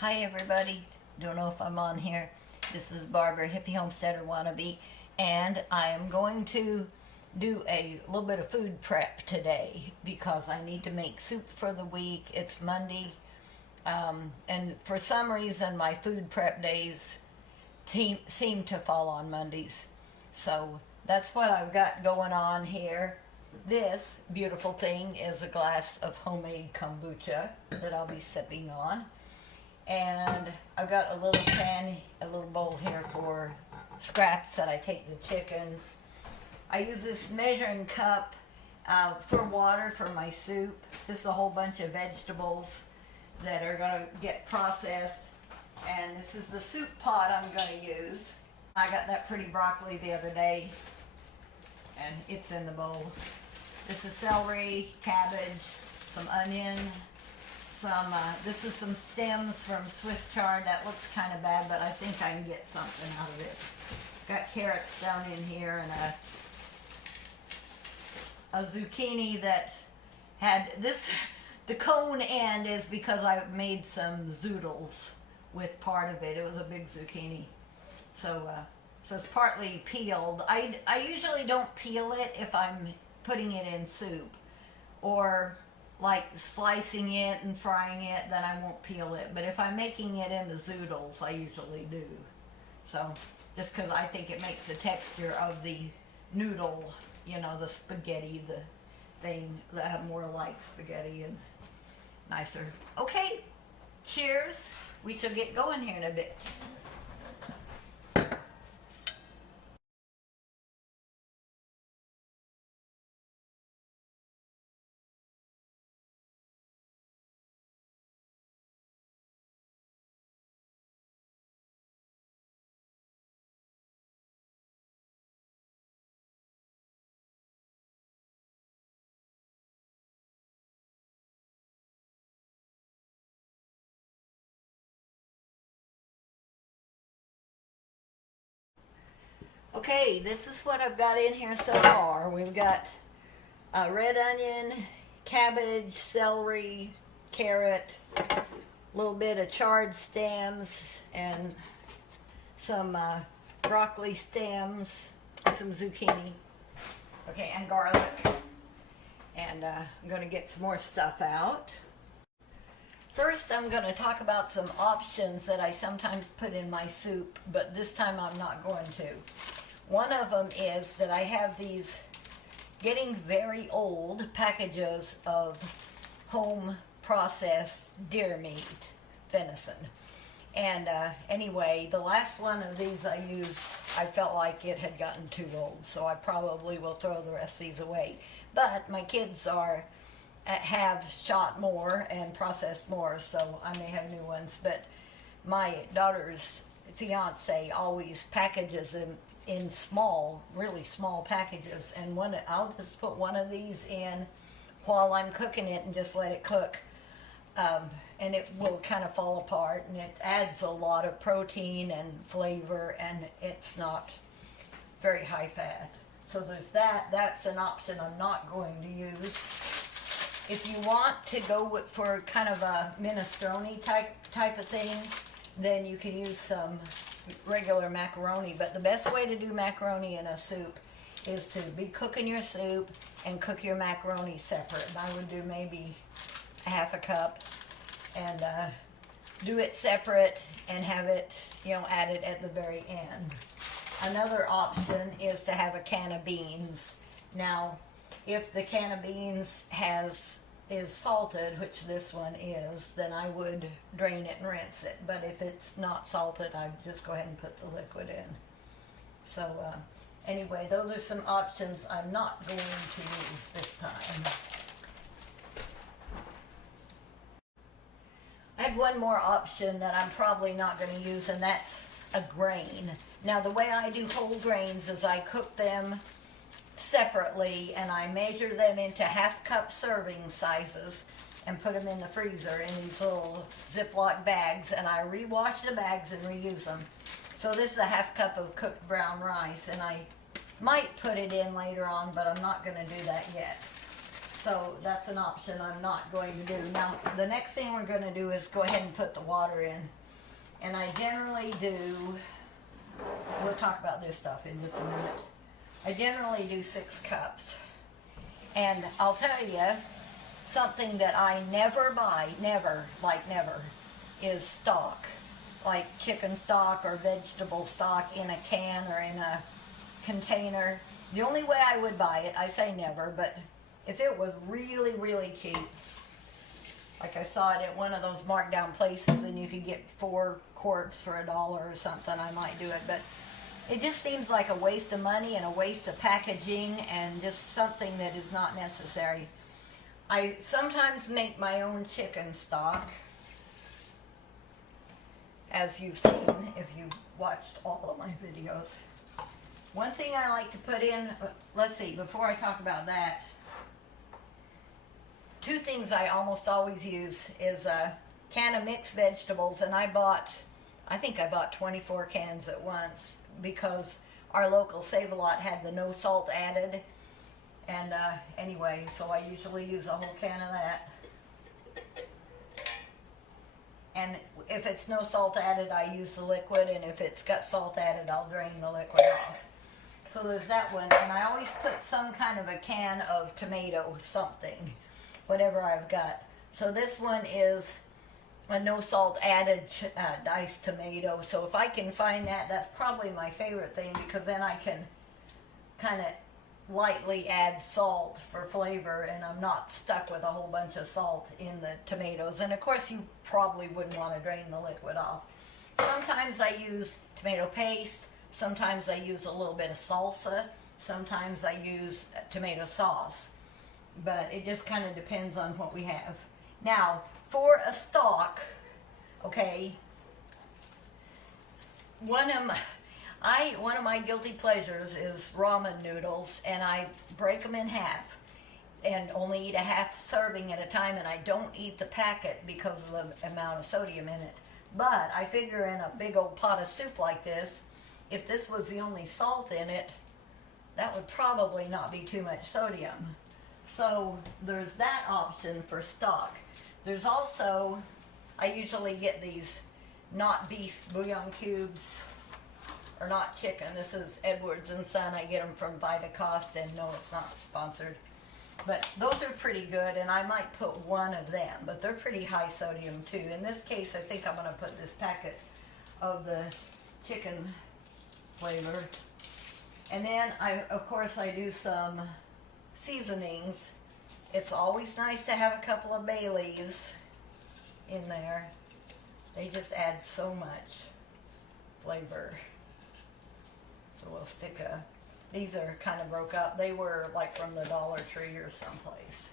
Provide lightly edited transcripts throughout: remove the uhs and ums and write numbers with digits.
Hi everybody, don't know if I'm on here. This is Barbara, hippie homesteader wannabe, and I am going to do a little bit of food prep today because I need to make soup for the week. It's Monday, and for some reason my food prep days seem to fall on Mondays. So that's what I've got going on here. This beautiful thing is a glass of homemade kombucha that I'll be sipping on. And I've got a little bowl here for scraps that I take the chickens. I use this measuring cup for water for my soup. This is a whole bunch of vegetables that are going to get processed. And this is the soup pot I'm going to use. I got that pretty broccoli the other day, and it's in the bowl. This is celery, cabbage, some onion, this is some stems from Swiss chard. That looks kind of bad, but I think I can get something out of it. Got carrots down in here and a zucchini that had this. The cone end is because I made some zoodles with part of it. It was a big zucchini. So it's partly peeled. I usually don't peel it if I'm putting it in soup, or like slicing it and frying it, then I won't peel it. But if I'm making it in the zoodles, I usually do. So just because I think it makes the texture of the noodle, you know, the spaghetti, the thing, more like spaghetti and nicer. Okay, cheers. We shall get going here in a bit. Okay, this is what I've got in here so far. We've got red onion, cabbage, celery, carrot, a little bit of chard stems, and some broccoli stems, some zucchini, okay, and garlic. And I'm going to get some more stuff out. First, I'm going to talk about some options that I sometimes put in my soup, but this time I'm not going to. One of them is that I have these getting very old packages of home processed deer meat, venison. And anyway, the last one of these I used, I felt like it had gotten too old, so I probably will throw the rest of these away. But my kids have shot more and processed more, so I may have new ones. But my daughter's fiance always packages them in small, really small packages, and I'll just put one of these in while I'm cooking it and just let it cook, and it will kind of fall apart, and it adds a lot of protein and flavor, and it's not very high fat. So there's that's an option I'm not going to use. If you want to go for kind of a minestrone type of thing, then you can use some regular macaroni. But the best way to do macaroni in a soup is to be cooking your soup and cook your macaroni separate. And I would do maybe a half a cup and do it separate and have it, you know, added at the very end. Another option is to have a can of beans. Now, if the can of beans is salted, which this one is, then I would drain it and rinse it. But if it's not salted, I'd just go ahead and put the liquid in. So anyway, those are some options I'm not going to use this time. I had one more option that I'm probably not going to use, and that's a grain. Now, the way I do whole grains is I cook them separately, and I measure them into half-cup serving sizes and put them in the freezer in these little Ziploc bags, and I rewash the bags and reuse them. So this is a half cup of cooked brown rice, and I might put it in later on, but I'm not going to do that yet. So that's an option I'm not going to do. Now, the next thing we're going to do is go ahead and put the water in. And I generally do, we'll talk about this stuff in just a minute. I generally do 6 cups. And I'll tell you, something that I never buy, never, is stock. Like chicken stock or vegetable stock in a can or in a container. The only way I would buy it, I say never, but if it was really, really cheap, like I saw it at one of those marked down places and you could get 4 quarts for $1 or something, I might do it. But it just seems like a waste of money and a waste of packaging and just something that is not necessary. I sometimes make my own chicken stock, as you've seen if you've watched all of my videos. One thing I like to put in, let's see, before I talk about that, 2 things I almost always use is a can of mixed vegetables, and I think I bought 24 cans at once because our local Save-A-Lot had the no salt added. And anyway, so I usually use a whole can of that. And if it's no salt added, I use the liquid, and if it's got salt added, I'll drain the liquid off. So there's that one, and I always put some kind of a can of tomato something, whatever I've got. So this one is a no salt added diced tomato. So if I can find that, that's probably my favorite thing, because then I can kind of lightly add salt for flavor, and I'm not stuck with a whole bunch of salt in the tomatoes. And of course you probably wouldn't want to drain the liquid off. Sometimes I use tomato paste, sometimes I use a little bit of salsa, sometimes I use tomato sauce, but it just kind of depends on what we have. Now, for a stock, okay, one of my guilty pleasures is ramen noodles, and I break them in half and only eat a half serving at a time, and I don't eat the packet because of the amount of sodium in it. But I figure in a big old pot of soup like this, if this was the only salt in it, that would probably not be too much sodium. So there's that option for stock. There's also, I usually get these not beef bouillon cubes, or not chicken. This is Edwards and Son. I get them from Vita Cost, and no, it's not sponsored. But those are pretty good, and I might put one of them, but they're pretty high sodium too. In this case, I think I'm going to put this packet of the chicken flavor. And then, of course, I do some seasonings. It's always nice to have a couple of bay leaves in there. They just add so much flavor. So we'll stick these are kind of broke up. They were like from the Dollar Tree or someplace.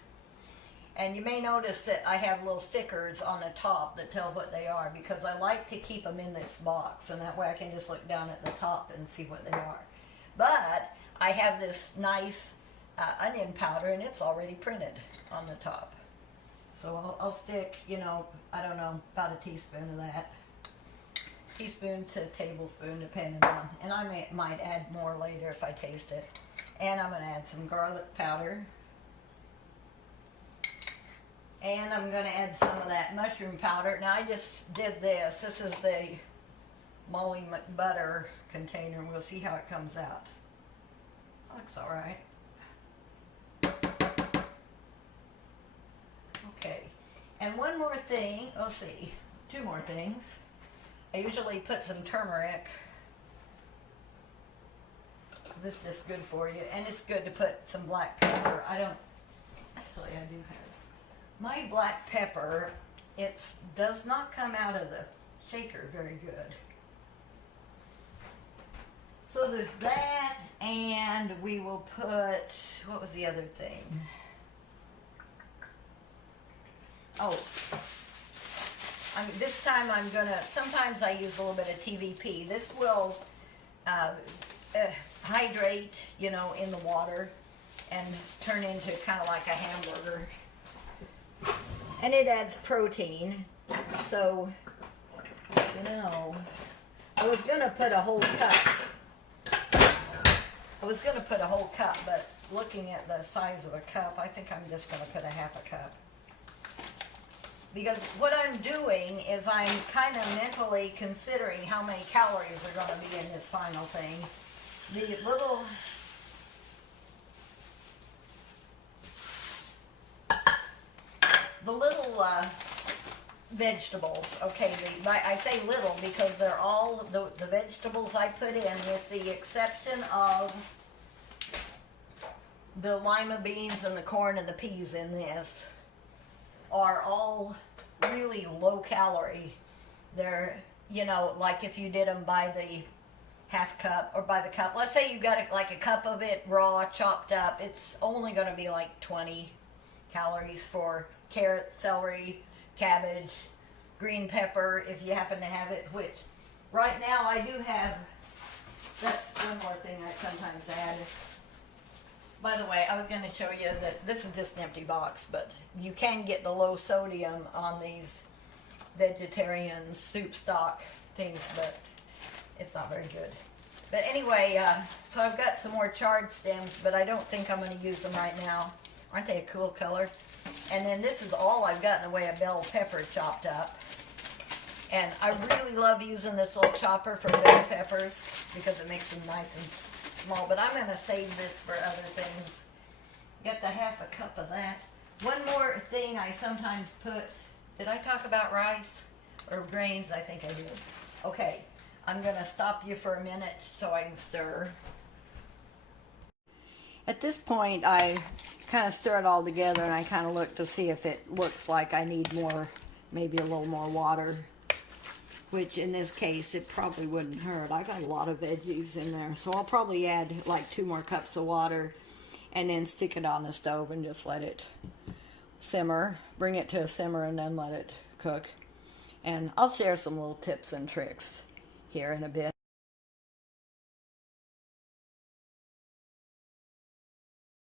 And you may notice that I have little stickers on the top that tell what they are, because I like to keep them in this box, and that way I can just look down at the top and see what they are. But I have this nice onion powder, and it's already printed on the top. So I'll stick, you know, I don't know, about a teaspoon of that. Teaspoon to tablespoon, depending on, and I might add more later if I taste it. And I'm going to add some garlic powder. And I'm going to add some of that mushroom powder. Now I just did this. This is the Molly McButter container. We'll see how it comes out. Looks all right. Okay. And one more thing. Let's see. 2 more things. I usually put some turmeric. This is just good for you. And it's good to put some black pepper. I do have. My black pepper, it does not come out of the shaker very good. So there's that, and we will put, what was the other thing? Oh, this time I'm gonna, sometimes I use a little bit of TVP. This will hydrate, you know, in the water and turn into kind of like a hamburger. And it adds protein. So, you know, I was gonna put a whole cup. But looking at the size of a cup. I think I'm just going to put a half a cup. Because what I'm doing is I'm kind of mentally considering how many calories are going to be in this final thing. The little vegetables, okay, I say little because they're all the vegetables I put in, with the exception of the lima beans and the corn and the peas in this, are all really low calorie. They're, you know, like if you did them by the half cup or by the cup, let's say you got like a cup of it raw chopped up, it's only going to be like 20 calories for carrot, celery, cabbage, green pepper if you happen to have it, which right now I do have. That's one more thing I sometimes add. By the way, I was going to show you that this is just an empty box, but you can get the low sodium on these vegetarian soup stock things, but it's not very good. But anyway, so I've got some more chard stems, but I don't think I'm going to use them right now. Aren't they a cool color? And then this is all I've got in the way of bell pepper chopped up. And I really love using this little chopper for bell peppers because it makes them nice and small. But I'm going to save this for other things. Got the half a cup of that. One more thing I sometimes put, did I talk about rice or grains? I think I did. Okay, I'm going to stop you for a minute so I can stir. At this point, I kind of stir it all together and I kind of look to see if it looks like I need more, maybe a little more water, which in this case, it probably wouldn't hurt. I got a lot of veggies in there, so I'll probably add like 2 more cups of water and then stick it on the stove and just let it simmer, bring it to a simmer and then let it cook. And I'll share some little tips and tricks here in a bit.